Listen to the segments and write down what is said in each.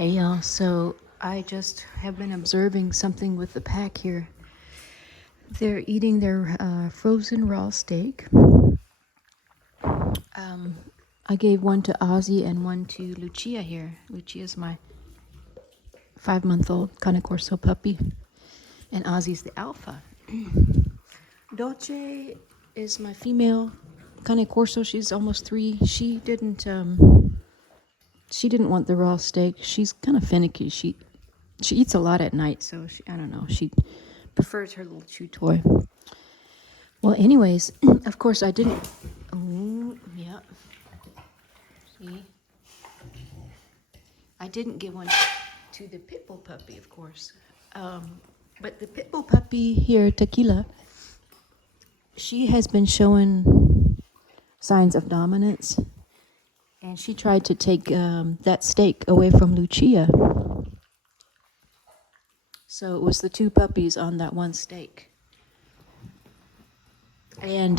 Hey y'all, so I just have been observing something with the pack here. They're eating their frozen raw steak. I gave one to Ozzy and one to Lucia here. Lucia's my 5-month-old Cane Corso puppy, and Ozzy's the alpha. Dolce is my female Cane Corso. She's almost 3. She didn't want the raw steak. She's kind of finicky. She eats a lot at night, so I don't know. She prefers her little chew toy. Well, anyways, of course I didn't. Oh, yeah. See, I didn't give one to the Pitbull puppy, of course. But the Pitbull puppy here, Tekilla, she has been showing signs of dominance, and she tried to take that steak away from Lucia. So it was the 2 puppies on that one steak. And,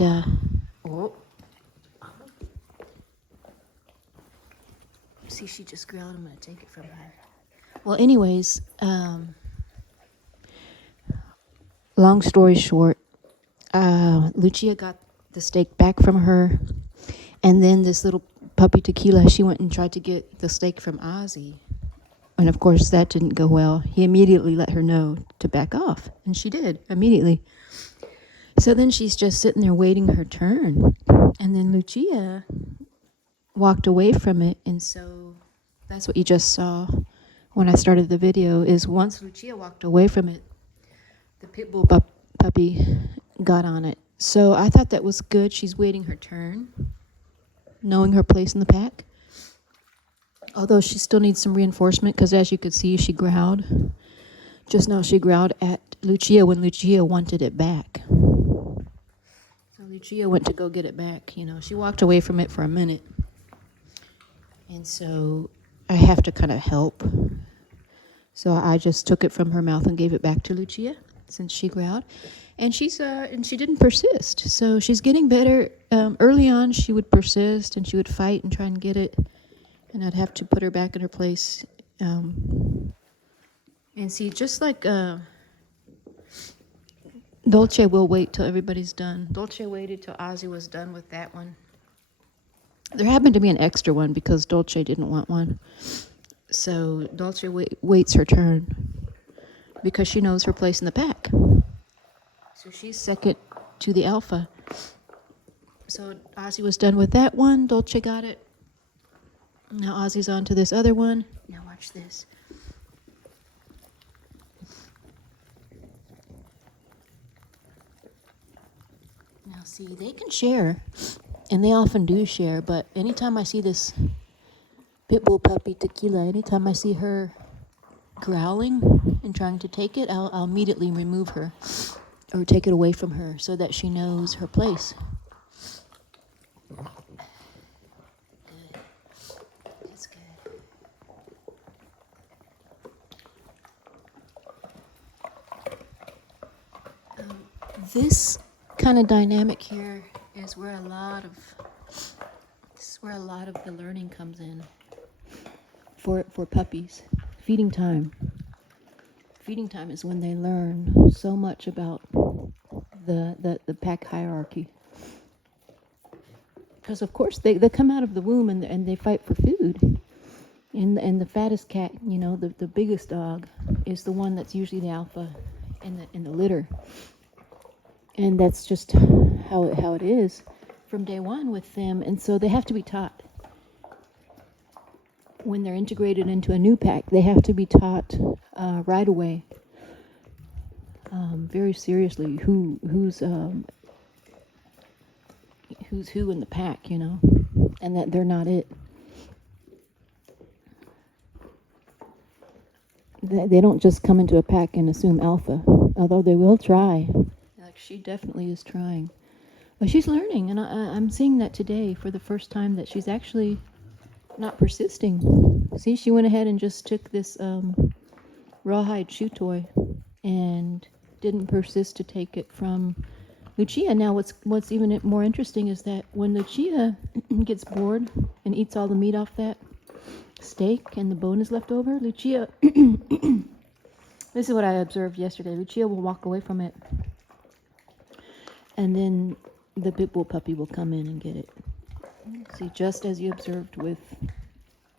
see, she just growled. I'm going to take it from her. Well, anyways, long story short, Lucia got the steak back from her. And then this little puppy Tekilla, she went and tried to get the steak from Ozzy. And of course, that didn't go well. He immediately let her know to back off. And she did, immediately. So then she's just sitting there waiting her turn. And then Lucia walked away from it. And so that's what you just saw when I started the video, is once Lucia walked away from it, the Pitbull puppy got on it. So I thought that was good. She's waiting her turn, knowing her place in the pack. Although she still needs some reinforcement, because as you could see, she growled. Just now she growled at Lucia when Lucia wanted it back. So Lucia went to go get it back. You know, she walked away from it for a minute. And so I have to kind of help. So I just took it from her mouth and gave it back to Lucia since she growled. And she didn't persist. So she's getting better. Early on, she would persist and she would fight and try and get it. And I'd have to put her back in her place. And see, just like Dolce will wait till everybody's done. Dolce waited till Ozzy was done with that one. There happened to be an extra one because Dolce didn't want one. So Dolce waits her turn because she knows her place in the pack. So she's second to the alpha. So Ozzy was done with that one. Dolce got it. Now Ozzy's on to this other one. Now watch this. Now see, they can share, and they often do share, but anytime I see this Pitbull puppy Tekilla, anytime I see her growling and trying to take it, I'll immediately remove her or take it away from her so that she knows her place. This kind of dynamic here is where a lot of the learning comes in for puppies. Feeding time. Feeding time is when they learn so much about the pack hierarchy. Because of course they come out of the womb and they fight for food. And the fattest cat, you know, the biggest dog, is the one that's usually the alpha in the litter. And that's just how it is from day one with them. And so they have to be taught. When they're integrated into a new pack, they have to be taught right away, very seriously, who's who in the pack, you know, and that they're not it. They don't just come into a pack and assume alpha, although they will try. Like she definitely is trying. But she's learning, and I'm seeing that today for the first time, that she's actually not persisting. See, she went ahead and just took this rawhide chew toy and didn't persist to take it from Lucia. Now, what's even more interesting is that when Lucia gets bored and eats all the meat off that, steak and the bone is left over, Lucia, this is what I observed yesterday. Lucia will walk away from it, and then the pit bull puppy will come in and get it. See, just as you observed with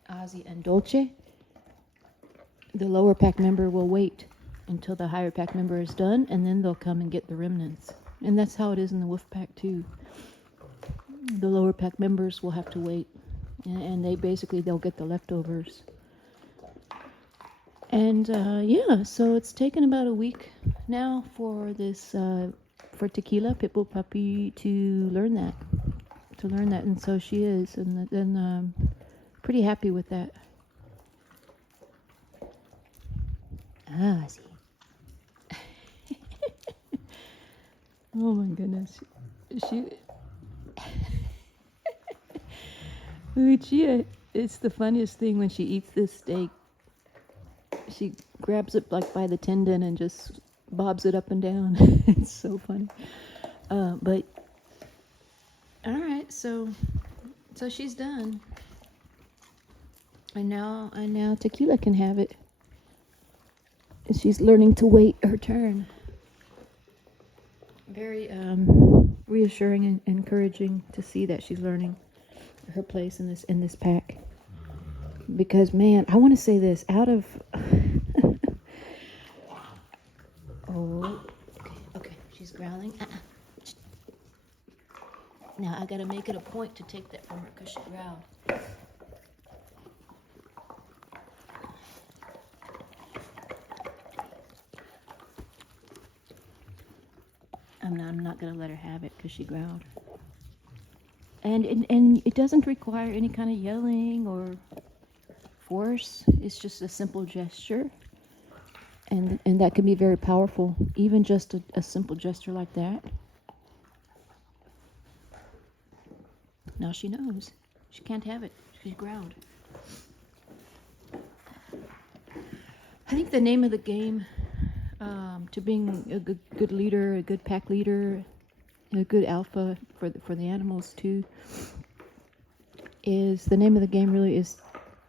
Ozzy and Dolce, the lower pack member will wait until the higher pack member is done, and then they'll come and get the remnants. And that's how it is in the wolf pack too. The lower pack members will have to wait, and they'll get the leftovers. And yeah, so it's taken about a week now for this for Tekilla, Pitbull puppy, to learn that, and so she is, and then pretty happy with that. See. Oh my goodness, she Lucia, it's the funniest thing when she eats this steak. She grabs it like by the tendon and just bobs it up and down. It's so funny. But all right, so she's done, and now Tekilla can have it. She's learning to wait her turn. Very reassuring and encouraging to see that she's learning her place in this pack. Because man, I want to say this out of okay, she's growling. Now I gotta make it a point to take that from her because she growled. I'm not gonna let her have it because she growled. And it doesn't require any kind of yelling or force. It's just a simple gesture, and that can be very powerful. Even just a simple gesture like that. Now she knows she can't have it. She's growled. I think the name of the game, to being a good leader, a good pack leader, a good alpha for the animals too, is the name of the game really is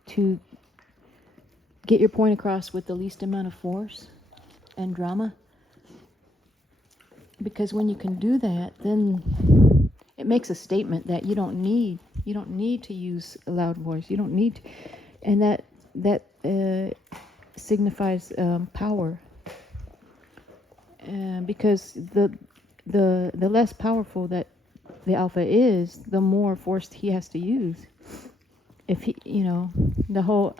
to get your point across with the least amount of force and drama. Because when you can do that, then it makes a statement that you don't need to use a loud voice. You don't need to, and that signifies power. Because the less powerful that the alpha is, the more force he has to use. If he, the whole,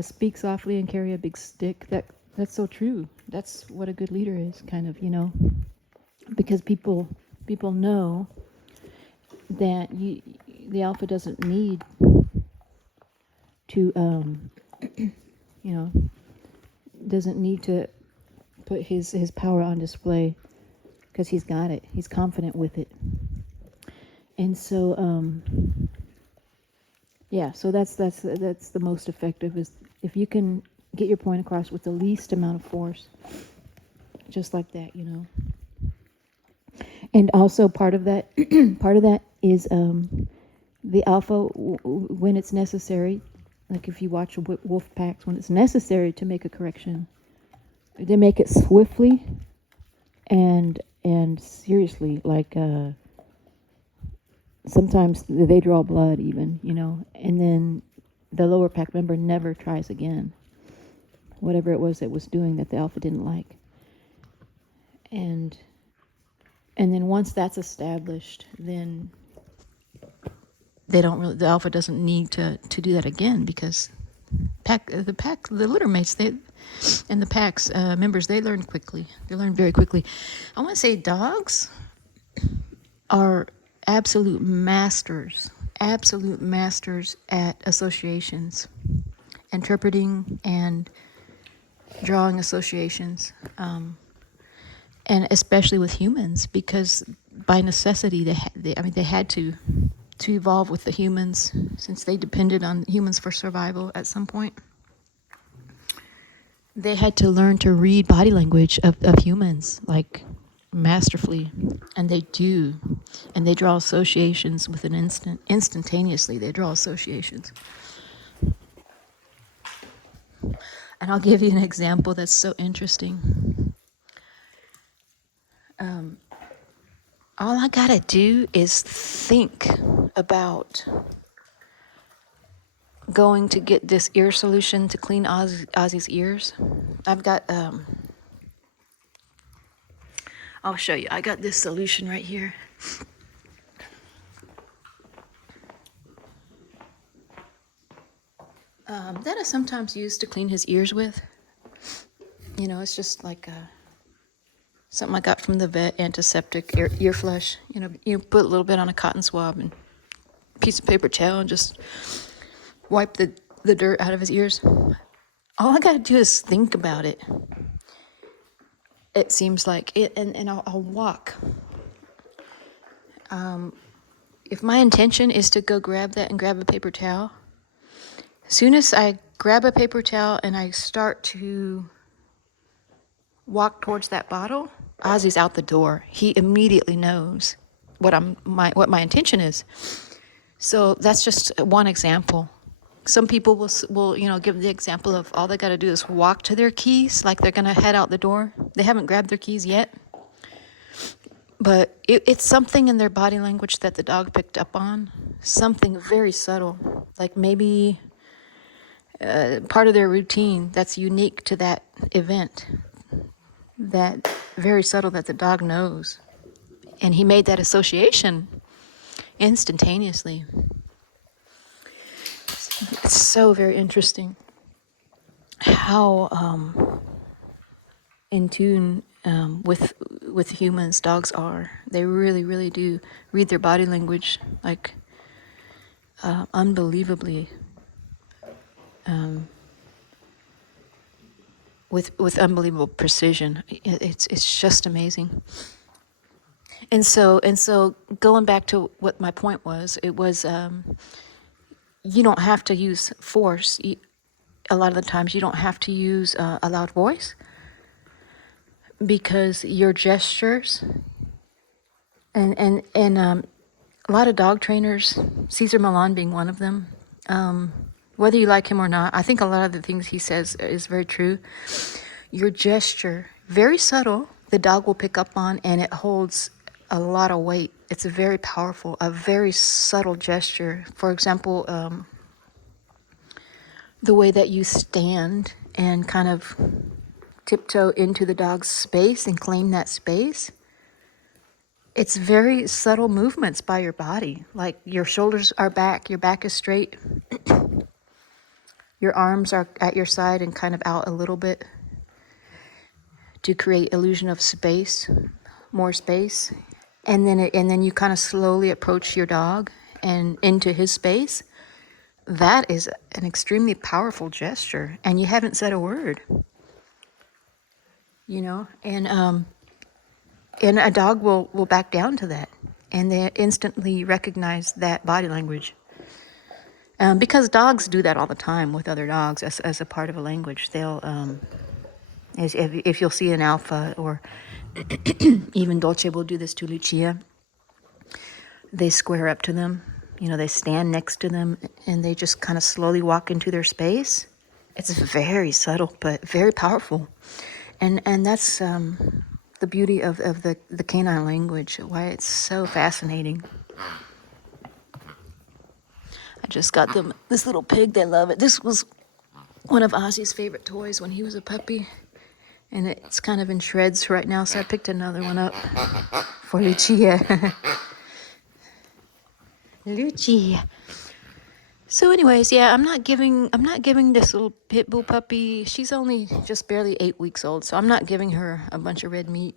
speak softly and carry a big stick. That's so true. That's what a good leader is, kind of, because people know that the alpha doesn't need to, doesn't need to put his power on display, because he's got it. He's confident with it. And so, yeah, so that's the most effective, is if you can get your point across with the least amount of force, just like that, And also part of that is the alpha, when it's necessary, like if you watch wolf packs, when it's necessary to make a correction, they make it swiftly and seriously, like sometimes they draw blood even, and then the lower pack member never tries again, whatever it was doing that the alpha didn't like. And then once that's established, then the alpha doesn't need to do that again, because the litter mates, and the pack's members, they learn quickly. They learn very quickly. I want to say dogs are absolute masters at associations, interpreting and drawing associations, and especially with humans, because by necessity they had to evolve with the humans, since they depended on humans for survival at some point. They had to learn to read body language of humans, like masterfully, and they do, and they draw associations with an instantaneously. They draw associations. And I'll give you an example that's so interesting. All I gotta do is think about going to get this ear solution to clean Ozzy's ears. I've got, I'll show you. I got this solution right here. That is sometimes used to clean his ears with. You know, it's just like something I got from the vet, antiseptic ear flush. You know, you put a little bit on a cotton swab and a piece of paper towel and just wipe the dirt out of his ears. All I gotta do is think about it. It seems like it, and I'll walk. If my intention is to go grab that and grab a paper towel, as soon as I grab a paper towel and I start to walk towards that bottle, Ozzy's out the door. He immediately knows what my intention is. So that's just one example. Some people will give the example of all they got to do is walk to their keys, like they're gonna head out the door. They haven't grabbed their keys yet, but it's something in their body language that the dog picked up on. Something very subtle, like maybe part of their routine that's unique to that event. That very subtle that the dog knows. And he made that association instantaneously. It's so very interesting how in tune with humans dogs are. They really, really do read their body language like unbelievably. With unbelievable precision. It's just amazing. And so going back to what my point was, it was you don't have to use force. A lot of the times you don't have to use a loud voice, because your gestures and a lot of dog trainers, Cesar Millan being one of them, whether you like him or not, I think a lot of the things he says is very true. Your gesture, very subtle, the dog will pick up on, and it holds a lot of weight. It's very powerful, a very subtle gesture. For example, the way that you stand and kind of tiptoe into the dog's space and claim that space. It's very subtle movements by your body. Like your shoulders are back, your back is straight. Your arms are at your side and kind of out a little bit to create illusion of space, more space. And then you kind of slowly approach your dog and into his space. That is an extremely powerful gesture, and you haven't said a word. You know, and a dog will back down to that, and they instantly recognize that body language. Because dogs do that all the time with other dogs as a part of a language. They'll, if you'll see an alpha, or even Dolce will do this to Lucia, they square up to them. You know, they stand next to them, and they just kind of slowly walk into their space. It's very subtle, but very powerful. And that's the beauty of the canine language, why it's so fascinating. I just got them this little pig. They love it. This was one of Ozzy's favorite toys when he was a puppy, and it's kind of in shreds right now, so I picked another one up for Lucia. Lucia. So anyways, yeah, I'm not giving this little pit bull puppy, she's only just barely 8 weeks old, so I'm not giving her a bunch of red meat.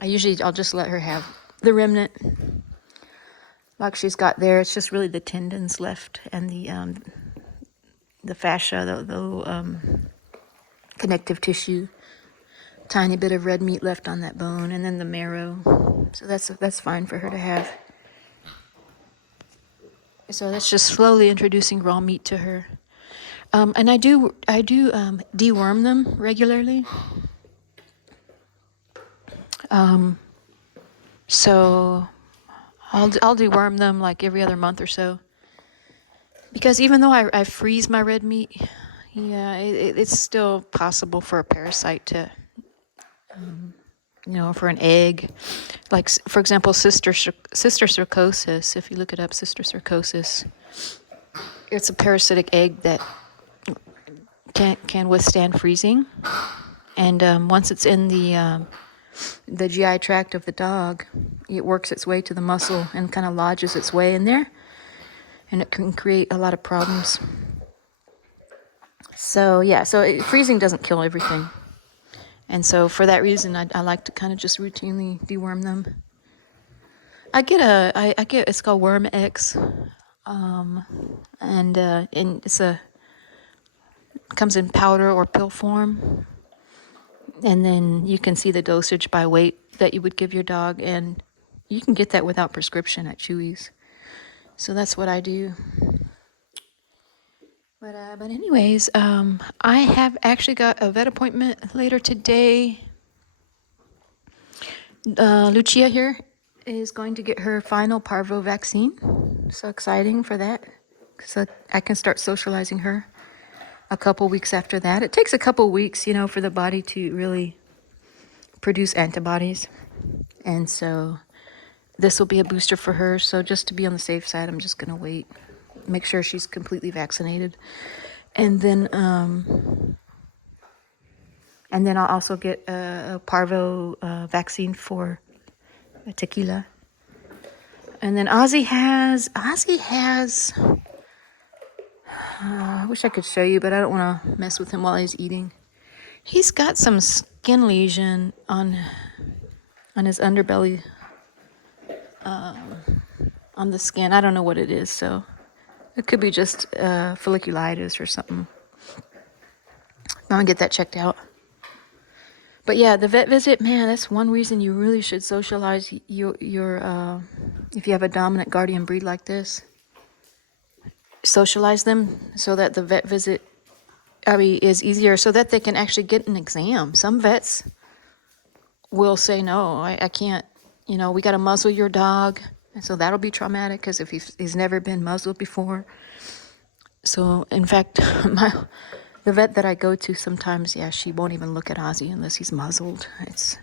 I'll just let her have the remnant like she's got there. It's just really the tendons left and the fascia, the connective tissue. Tiny bit of red meat left on that bone, and then the marrow. So that's fine for her to have. So that's just slowly introducing raw meat to her. And I do deworm them regularly. So I'll deworm them like every other month or so. Because even though I freeze my red meat, yeah, it's still possible for a parasite to, for an egg. Like, for example, sister cirrhosis, if you look it up, sister cirrhosis, it's a parasitic egg that can withstand freezing. And once it's in the GI tract of the dog, it works its way to the muscle and kind of lodges its way in there. And it can create a lot of problems. So, yeah, freezing doesn't kill everything. And so for that reason, I like to kind of just routinely deworm them. I get it's called Worm X. And it comes in powder or pill form. And then you can see the dosage by weight that you would give your dog. And you can get that without prescription at Chewy's. So that's what I do. But anyways, I have actually got a vet appointment later today. Lucia here is going to get her final parvo vaccine. So exciting for that. So I can start socializing her a couple weeks after that. It takes a couple weeks, for the body to really produce antibodies. And so this will be a booster for her. So just to be on the safe side, I'm just going to wait. Make sure she's completely vaccinated. And then I'll also get a parvo vaccine for Tekilla. And then Ozzy has, I wish I could show you, but I don't want to mess with him while he's eating. He's got some skin lesion on his underbelly, on the skin. I don't know what it is, so it could be just folliculitis or something. I'm going to get that checked out. But yeah, the vet visit, man, that's one reason you really should socialize your if you have a dominant guardian breed like this. Socialize them so that the vet visit, is easier, so that they can actually get an exam. Some vets will say, no, I can't, we got to muzzle your dog. And so that'll be traumatic because if he's never been muzzled before. So, in fact, the vet that I go to sometimes, she won't even look at Ozzy unless he's muzzled. It's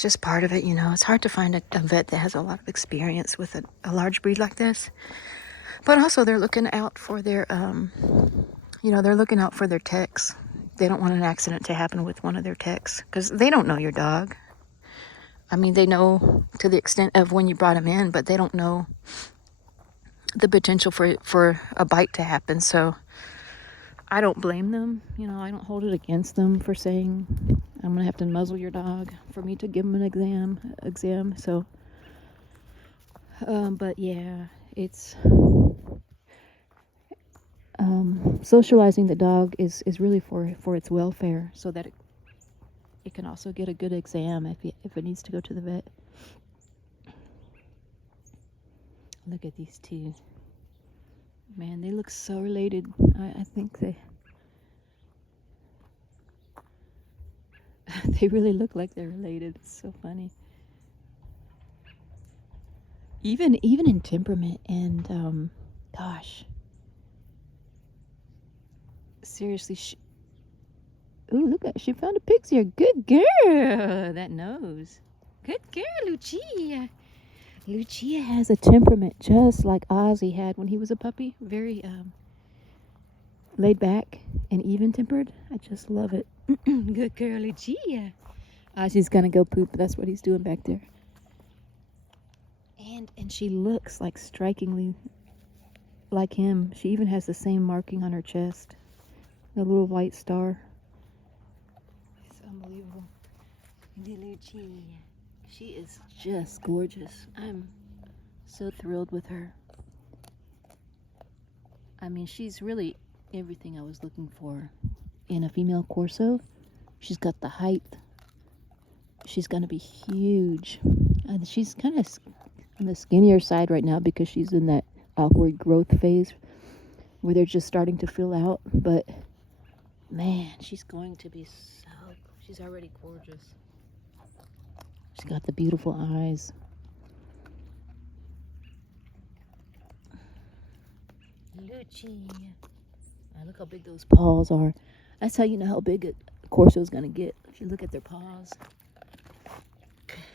just part of it, It's hard to find a vet that has a lot of experience with a large breed like this. But also they're looking out for their, they're looking out for their techs. They don't want an accident to happen with one of their techs because they don't know your dog. I mean, they know to the extent of when you brought him in, but they don't know the potential for a bite to happen. So I don't blame them. I don't hold it against them for saying, I'm going to have to muzzle your dog for me to give him an exam. So, but yeah, it's, socializing the dog is really for its welfare, so that it can also get a good exam if it needs to go to the vet. Look at these two. Man, they look so related. I think they really look like they're related. It's so funny. Even in temperament and gosh. Seriously, ooh, look at, she found a pixie. Good girl. That nose. Good girl, Lucia. Lucia has a temperament just like Ozzy had when he was a puppy. Very laid back and even-tempered. I just love it. Good girl, Lucia. Ozzy's gonna go poop. That's what he's doing back there. And she looks like strikingly like him. She even has the same marking on her chest. The little white star. It's unbelievable. Lucia. She is just gorgeous. I'm so thrilled with her. I mean, she's really everything I was looking for in a female Corso. She's got the height. She's going to be huge. And she's kind of on the skinnier side right now because she's in that awkward growth phase where they're just starting to fill out. But man, she's going to be she's already gorgeous. She's got the beautiful eyes. Lucia. Look how big those paws are. That's how you know how big a Corso's gonna get. If you look at their paws.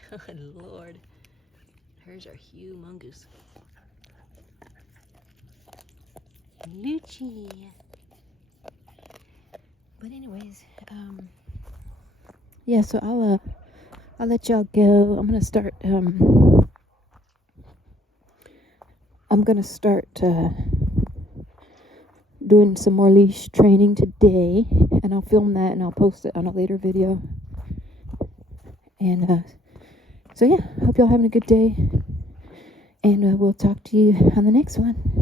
Good Lord. Hers are humongous. Lucia. But anyways, yeah, so I'll let y'all go. I'm gonna start doing some more leash training today, and I'll film that and I'll post it on a later video. And so yeah, hope y'all having a good day, and we'll talk to you on the next one.